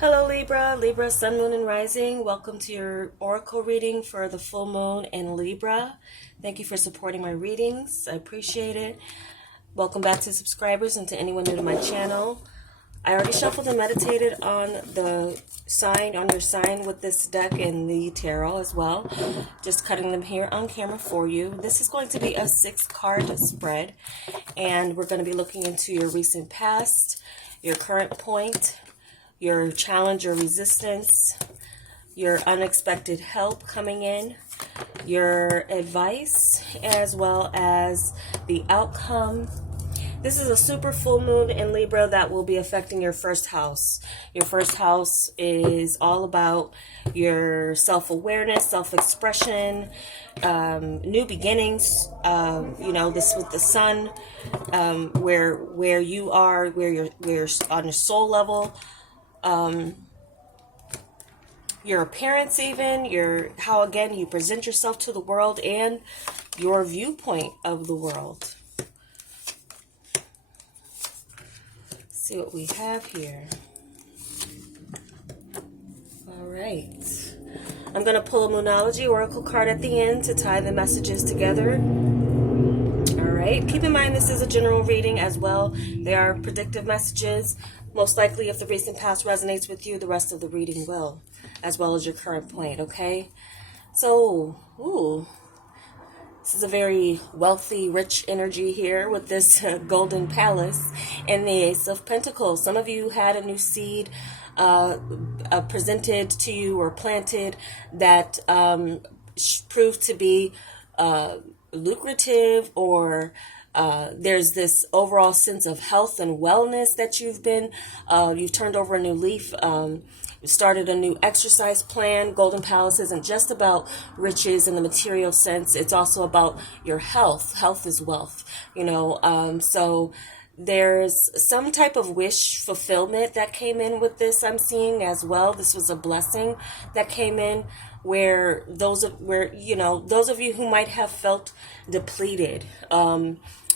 Hello Libra, Sun, Moon, and Rising. Welcome to your oracle reading for the full moon in Libra. Thank you for supporting my readings. I appreciate it. Welcome back to subscribers and to anyone new to my channel. I already shuffled and meditated on your sign with this deck and the tarot as well. Just cutting them here on camera for you. This is going to be a 6-card spread, and we're going to be looking into your recent past, your current point, your challenge or resistance, your unexpected help coming in, your advice, as well as the outcome. This is a super full moon in Libra that will be affecting your first house. Your first house is all about your self-awareness, self-expression, new beginnings. This with the sun, where you are, where you're on your soul level. Your appearance, even how again you present yourself to the world, and your viewpoint of the world. Let's see what we have here. All right, I'm going to pull a Moonology Oracle card at the end to tie the messages together. All right, keep in mind this is a general reading as well. They are predictive messages. Most likely, if the recent past resonates with you, the rest of the reading will, as well as your current point, okay? So, this is a very wealthy, rich energy here with this golden palace and the Ace of Pentacles. Some of you had a new seed presented to you or planted that proved to be lucrative, or there's this overall sense of health and wellness that you've turned over a new leaf, started a new exercise plan. Golden Palace isn't just about riches in the material sense. It's also about your health. Health is wealth, so there's some type of wish fulfillment that came in with this, I'm seeing as well. This was a blessing that came in, where those of you who might have felt depleted,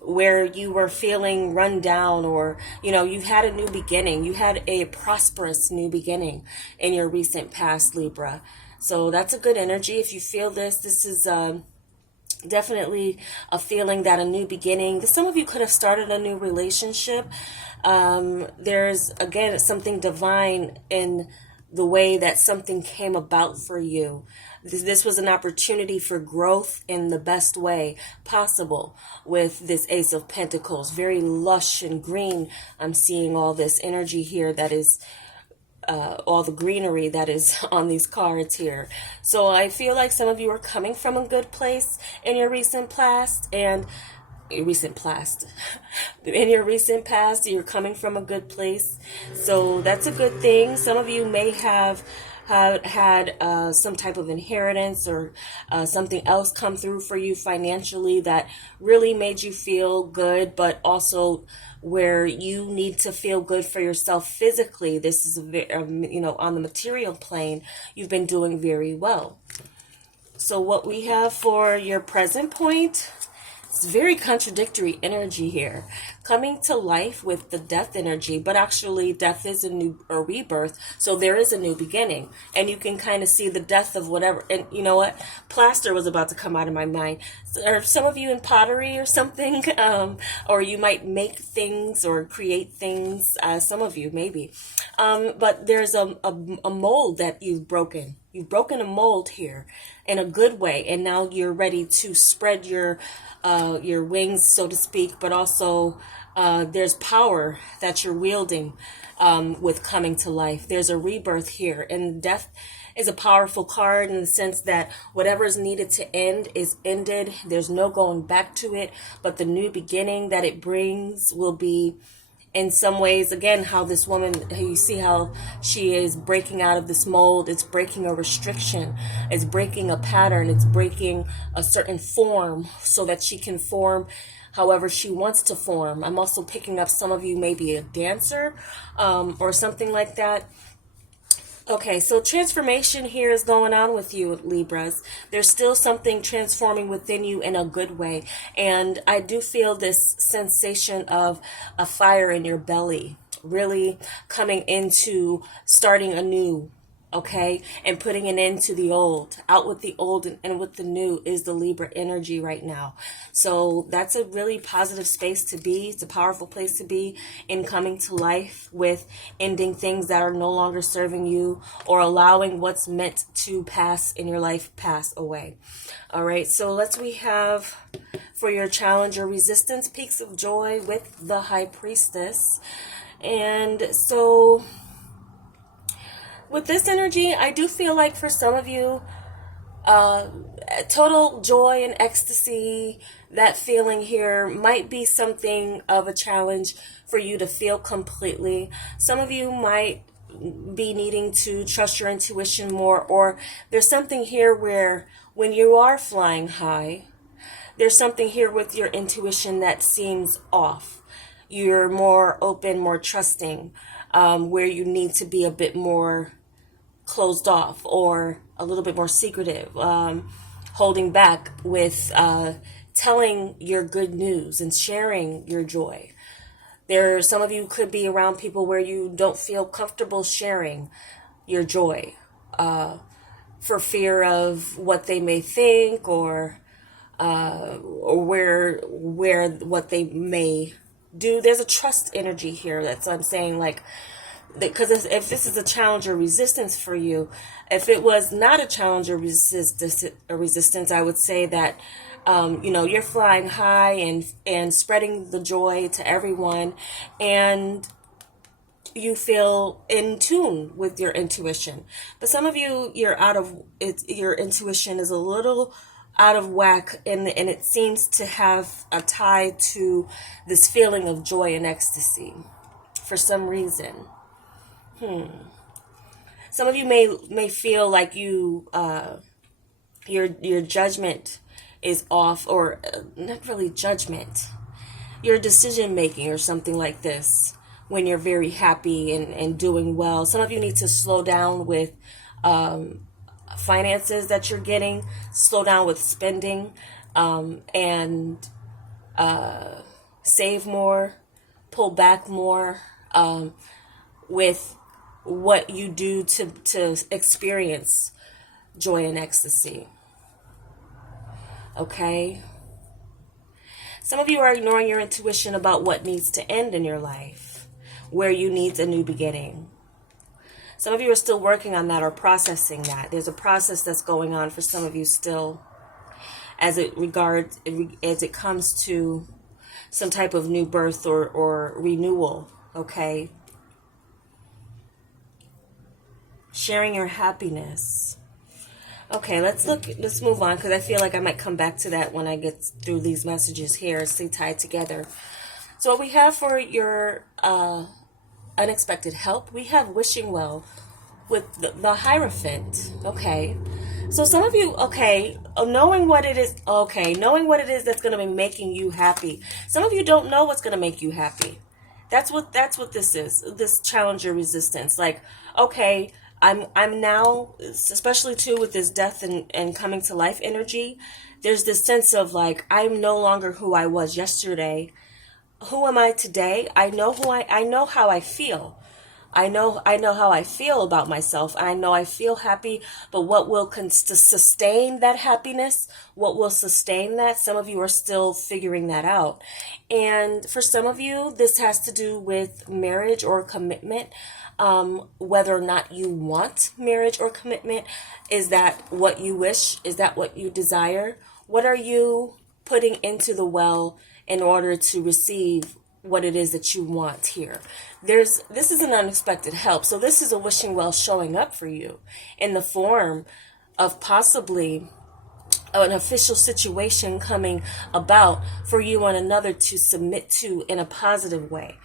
where you were feeling run down, or you've had a new beginning, you had a prosperous new beginning in your recent past, Libra. So that's a good energy. If you feel this is definitely a feeling that a new beginning. Some of you could have started a new relationship. There's again something divine in the way that something came about for you. This was an opportunity for growth in the best way possible with this Ace of Pentacles. Very lush and green. I'm seeing all this energy here that is all the greenery that is on these cards here. So I feel like some of you are coming from a good place in your recent past, in your recent past, you're coming from a good place. So that's a good thing. Some of you may have had some type of inheritance or something else come through for you financially that really made you feel good, but also where you need to feel good for yourself physically. This is on the material plane, you've been doing very well. So what we have for your present point, it's very contradictory energy here, coming to life with the death energy, but actually death is a rebirth, so there is a new beginning, and you can kind of see the death of whatever. And you know what, plaster was about to come out of my mind. Are some of you in pottery or something, or you might make things or create things, some of you maybe, but there's a mold that you've broken. You've broken a mold here in a good way, and now you're ready to spread your wings, so to speak, but also there's power that you're wielding with coming to life. There's a rebirth here, and death is a powerful card in the sense that whatever is needed to end is ended. There's no going back to it, but the new beginning that it brings will be, in some ways, again, how this woman, you see how she is breaking out of this mold. It's breaking a restriction. It's breaking a pattern. It's breaking a certain form so that she can form however she wants to form. I'm also picking up some of you may be a dancer or something like that. Okay, so transformation here is going on with you, Libras. There's still something transforming within you in a good way. And I do feel this sensation of a fire in your belly. really coming into starting anew, okay, and putting an end to the old. Out with the old and with the new is the Libra energy right now. So that's a really positive space to be. It's a powerful place to be in coming to life with ending things that are no longer serving you, or allowing what's meant to pass in your life pass away. All right, so we have for your challenge or resistance, peaks of joy with the High Priestess. And so with this energy, I do feel like for some of you, total joy and ecstasy, that feeling here might be something of a challenge for you to feel completely. Some of you might be needing to trust your intuition more, or there's something here where when you are flying high, there's something here with your intuition that seems off. You're more open, more trusting, where you need to be a bit more closed off or a little bit more secretive, holding back with telling your good news and sharing your joy. Some of you could be around people where you don't feel comfortable sharing your joy, for fear of what they may think, or where what they may do. There's a trust energy here. That's what I'm saying. Like, because if this is a challenge or resistance for you, if it was not a challenge or resistance, I would say that you're flying high and spreading the joy to everyone, and you feel in tune with your intuition. But some of you, your intuition is a little out of whack, and it seems to have a tie to this feeling of joy and ecstasy for some reason. Some of you may feel like your judgment is off, or not really judgment, your decision making or something like this, when you're very happy and doing well. Some of you need to slow down with finances that you're getting, slow down with spending, and save more, pull back more, with what you do to experience joy and ecstasy. Okay? Some of you are ignoring your intuition about what needs to end in your life, where you need a new beginning. Some of you are still working on that or processing that. There's a process that's going on for some of you still, as it comes to some type of new birth or renewal. Okay? Sharing your happiness. Okay, let's move on, because I feel like I might come back to that when I get through these messages here, stay tied together. So what we have for your unexpected help, we have wishing well with the Hierophant. Okay, so some of you, knowing what it is that's going to be making you happy. Some of you don't know what's going to make you happy. That's what this is, this challenge or resistance. Like, okay, I'm now, especially too with this death and coming to life energy, there's this sense of like, I'm no longer who I was yesterday. Who am I today? I know how I feel. I know how I feel about myself. I know I feel happy, but what will sustain that happiness? What will sustain that? Some of you are still figuring that out. And for some of you, this has to do with marriage or commitment. Whether or not you want marriage or commitment. Is that what you wish? Is that what you desire? What are you putting into the well in order to receive what it is that you want here? This is an unexpected help. So this is a wishing well showing up for you in the form of possibly an official situation coming about for you and another to submit to in a positive way.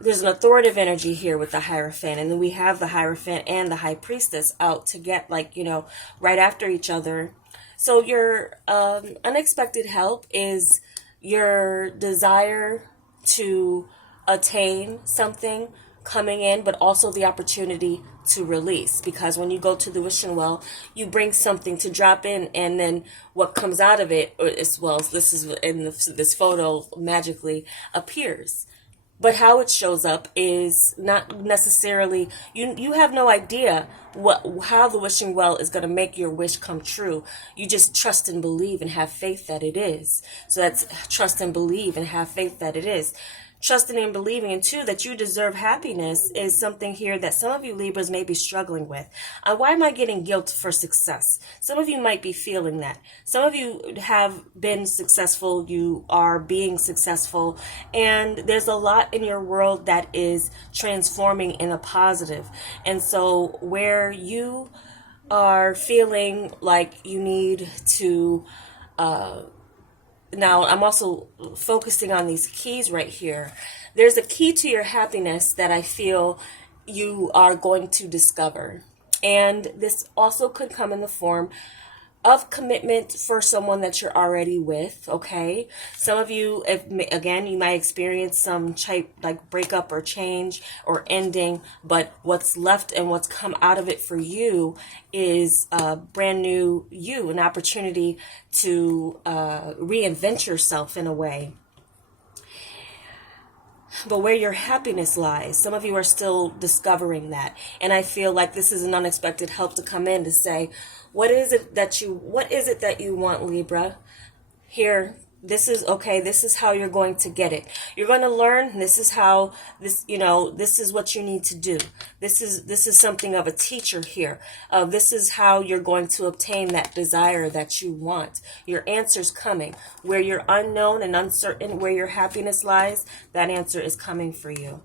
There's an authoritative energy here with the Hierophant, and then we have the Hierophant and the High Priestess out to get right after each other. So your unexpected help is your desire to attain something coming in, but also the opportunity to release. Because when you go to the wishing well, you bring something to drop in, and then what comes out of it, this is in this photo, magically appears. But how it shows up is not necessarily, you have no idea how the wishing well is going to make your wish come true. You just trust and believe and have faith that it is. So that's trust and believe and have faith that it is. Trusting and believing, and two, that you deserve happiness is something here that some of you Libras may be struggling with. Why am I getting guilt for success? Some of you might be feeling that. Some of you have been successful, you are being successful, and there's a lot in your world that is transforming in a positive. And so where you are feeling like you need to now, I'm also focusing on these keys right here. There's a key to your happiness that I feel you are going to discover. And this also could come in the form of commitment for someone that you're already with, okay? Some of you, again, you might experience some type like breakup or change or ending, but what's left and what's come out of it for you is a brand new you, an opportunity to reinvent yourself in a way. But where your happiness lies, some of you are still discovering that. And I feel like this is an unexpected help to come in to say, what is it that you want, Libra? Here, this is how you're going to get it. You're going to learn, this is what you need to do. This is something of a teacher here. This is how you're going to obtain that desire that you want. Your answer's coming. Where you're unknown and uncertain, where your happiness lies, that answer is coming for you.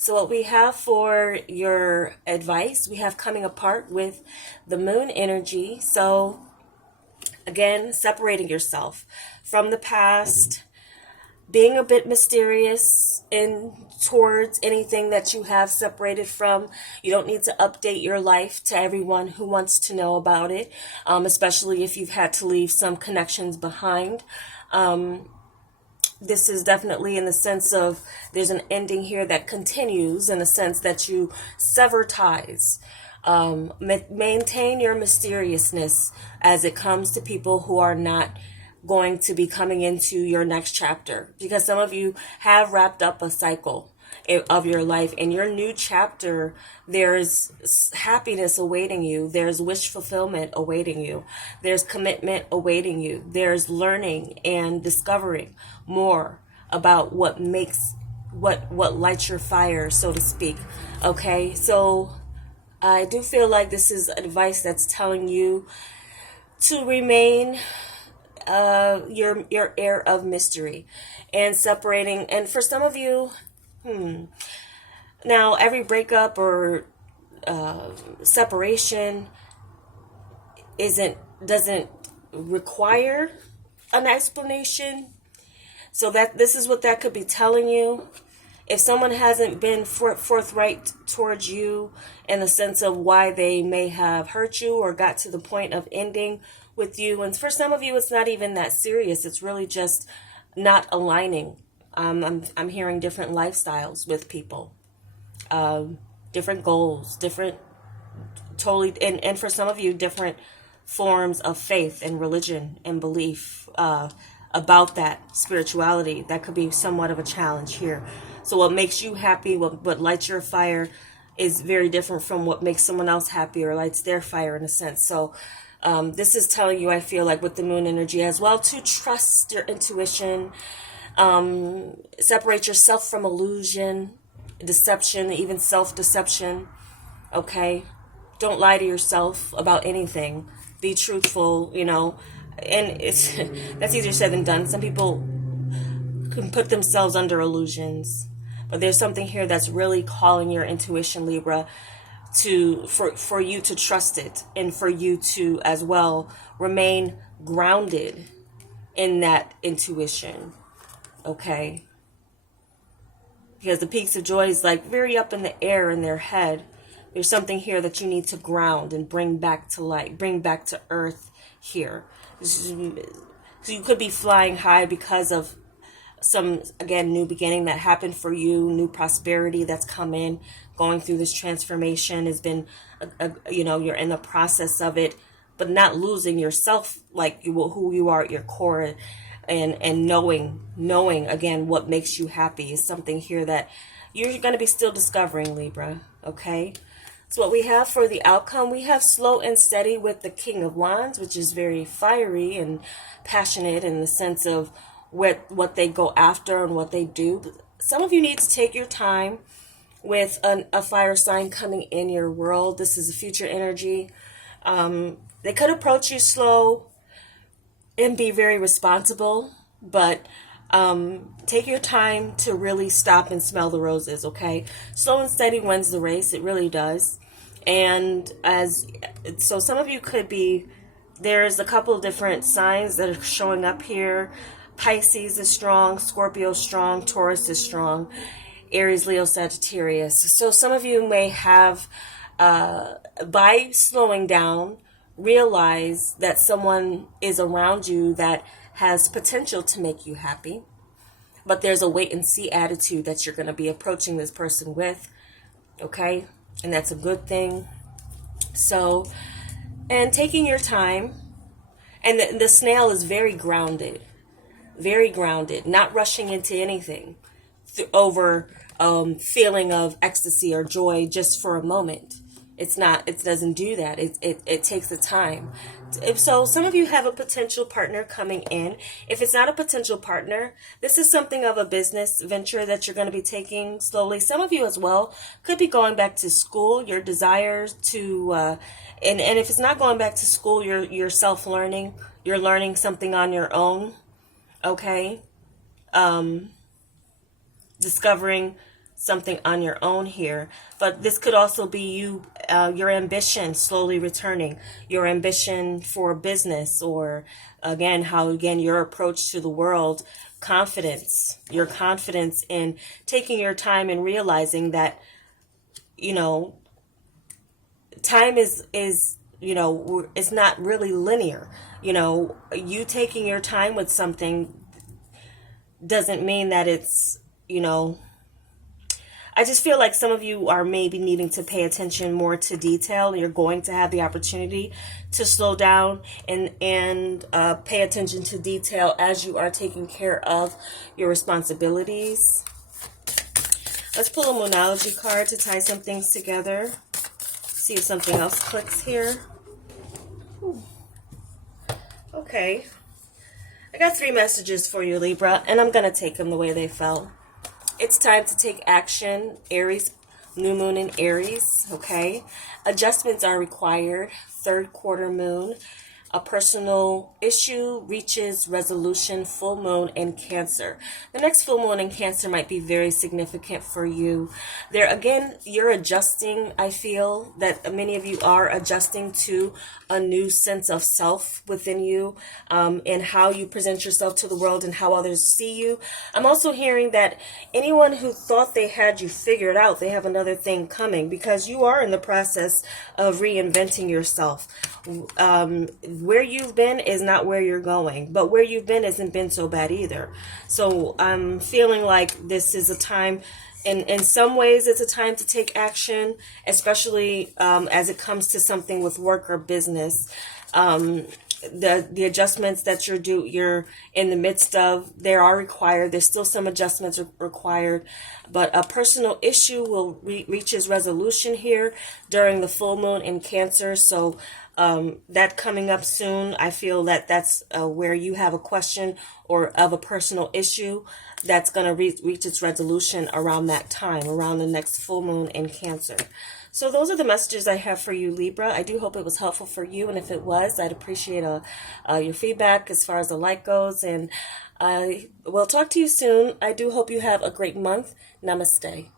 So what we have for your advice, we have coming apart with the moon energy. So again, separating yourself from the past, being a bit mysterious in towards anything that you have separated from. You don't need to update your life to everyone who wants to know about it, especially if you've had to leave some connections behind. This is definitely in the sense of there's an ending here that continues in the sense that you sever ties. Maintain your mysteriousness as it comes to people who are not going to be coming into your next chapter, because some of you have wrapped up a cycle of your life. In your new chapter, there's happiness awaiting you. There's wish fulfillment awaiting you. There's commitment awaiting you. There's learning and discovering more about what lights your fire, so to speak. Okay, so I do feel like this is advice that's telling you to remain your air of mystery and separating. And for some of you, now every breakup or separation doesn't require an explanation. So that this is what that could be telling you. If someone hasn't been forthright towards you in the sense of why they may have hurt you or got to the point of ending with you, and for some of you it's not even that serious, it's really just not aligning. I'm hearing different lifestyles with people, different goals, different totally, and for some of you different forms of faith and religion and belief about that spirituality. That could be somewhat of a challenge here. So what makes you happy, what lights your fire, is very different from what makes someone else happy or lights their fire in a sense. So this is telling you, I feel like, with the moon energy as well, to trust your intuition, separate yourself from illusion, deception, even self-deception. Okay, don't lie to yourself about anything. Be truthful, and it's that's easier said than done. Some people can put themselves under illusions, but there's something here that's really calling your intuition, Libra, for you to trust it, and for you to as well remain grounded in that intuition. Okay, because the peaks of joy is like very up in the air in their head. There's something here that you need to ground and bring back to light, bring back to earth here. So you could be flying high because of some, again, new beginning that happened for you, new prosperity that's come in, going through this transformation has been, you're in the process of it, but not losing yourself, like who you are at your core. and knowing again what makes you happy is something here that you're going to be still discovering, Libra. Okay. So what we have for the outcome, we have slow and steady with the King of Wands, which is very fiery and passionate in the sense of what they go after and what they do. Some of you need to take your time with a fire sign coming in your world. This is a future energy. They could approach you slow and be very responsible, but take your time to really stop and smell the roses, okay? Slow and steady wins the race. It really does. And so some of you could be, there's a couple of different signs that are showing up here. Pisces is strong, Scorpio is strong, Taurus is strong, Aries, Leo, Sagittarius. So some of you may have, by slowing down, realize that someone is around you that has potential to make you happy, but there's a wait and see attitude that you're going to be approaching this person with, okay? And that's a good thing. So, and taking your time, and the snail is very grounded, not rushing into anything over feeling of ecstasy or joy just for a moment. It doesn't do that. It takes the time. So some of you have a potential partner coming in. If it's not a potential partner, this is something of a business venture that you're going to be taking slowly. Some of you as well could be going back to school. Your desires to, and if it's not going back to school, you're self-learning. You're learning something on your own. Okay. Discovering something on your own here, but this could also be you, your ambition slowly returning, your ambition for business, or again your approach to the world, your confidence in taking your time and realizing that time is it's not really linear. You taking your time with something doesn't mean that it's I just feel like some of you are maybe needing to pay attention more to detail. You're going to have the opportunity to slow down and pay attention to detail as you are taking care of your responsibilities. Let's pull a Moonology card to tie some things together. See if something else clicks here. Ooh. Okay. I got 3 messages for you, Libra, and I'm going to take them the way they fell. It's time to take action, Aries, new moon in Aries, okay? Adjustments are required, 3rd quarter moon. A personal issue reaches resolution, full moon in Cancer. The next full moon in Cancer might be very significant for you. There again, you're adjusting. I feel that many of you are adjusting to a new sense of self within you, and how you present yourself to the world and how others see you. I'm also hearing that anyone who thought they had you figured out, they have another thing coming, because you are in the process of reinventing yourself. Where you've been is not where you're going, but where you've been hasn't been so bad either. So I'm feeling like this is a time, in some ways it's a time to take action, especially as it comes to something with work or business. The adjustments that you're in the midst of, they are required. There's still some adjustments required, but a personal issue will reaches resolution here during the full moon in Cancer. So that coming up soon, I feel that that's where you have a question or of a personal issue that's going to reach its resolution around that time, around the next full moon in Cancer. So those are the messages I have for you, Libra. I do hope it was helpful for you, and if it was, I'd appreciate your feedback as far as the like goes, and we'll talk to you soon. I do hope you have a great month. Namaste.